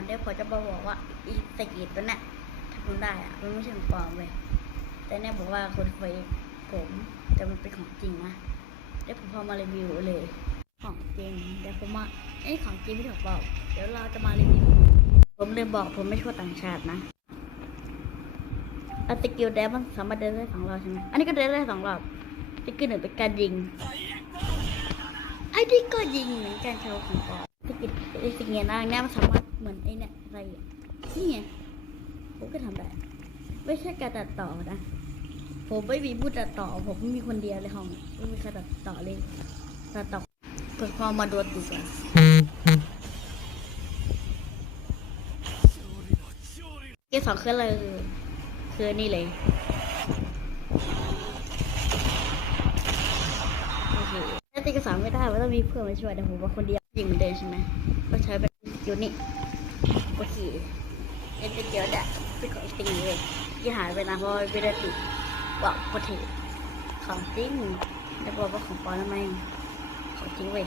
วันนี้ผมจะมาบอกว่าอีสกิทตัวเนี้ยทำมันได้อะมันไม่ใช่ของปลอมเว้ยแต่เนี่ยบอกว่าคนเฟกผมแต่มันเป็นของจริงนะเดี๋ยวผมพอมารีวิวเลยของจริงเดี๋ยวผมมาของจริงไม่ใช่ของปลอมเดี๋ยวเราจะมารีวิวผมลืมบอกผมไม่ช่วยต่างชาตินะสกิลแดนมันสามารถเดินได้2 รอบใช่ไหมอันนี้ก็เดินได้2 รอบสกิล1เป็นการยิงไอ้นี่ก็ยิงเหมือนกันชาวของปลอมสกิลนะเนี่ยมันสามารถเหมือนไอ้เนี่ยอะไรนี่ไงผมก็ทำได้ไม่ใช่การตัดต่อนะผมไม่มีผู้ตัดต่อผมไม่มีคนเดียวเลยห้องไม่มีใครตัดต่อเลยตัดต่อเปิดพอมาดูดีกว่าเกม2คืออะไรคือนี่เลยโอเคถ้าตีกระสานไม่ได้มันต้องมีเพื่อนมาช่วยแต่ผมว่าคนเดียวยิงเหมือนเดิมใช่ไหมก็ใช้เป็นยูนิโอเคเอ็นเดียวได้เป็นของจริงเลยที่หายไปนะเพราะไม่ได้ติดบอกโคตรของจริงจะบอกว่าของปลอมทำไมของจริงเว้ย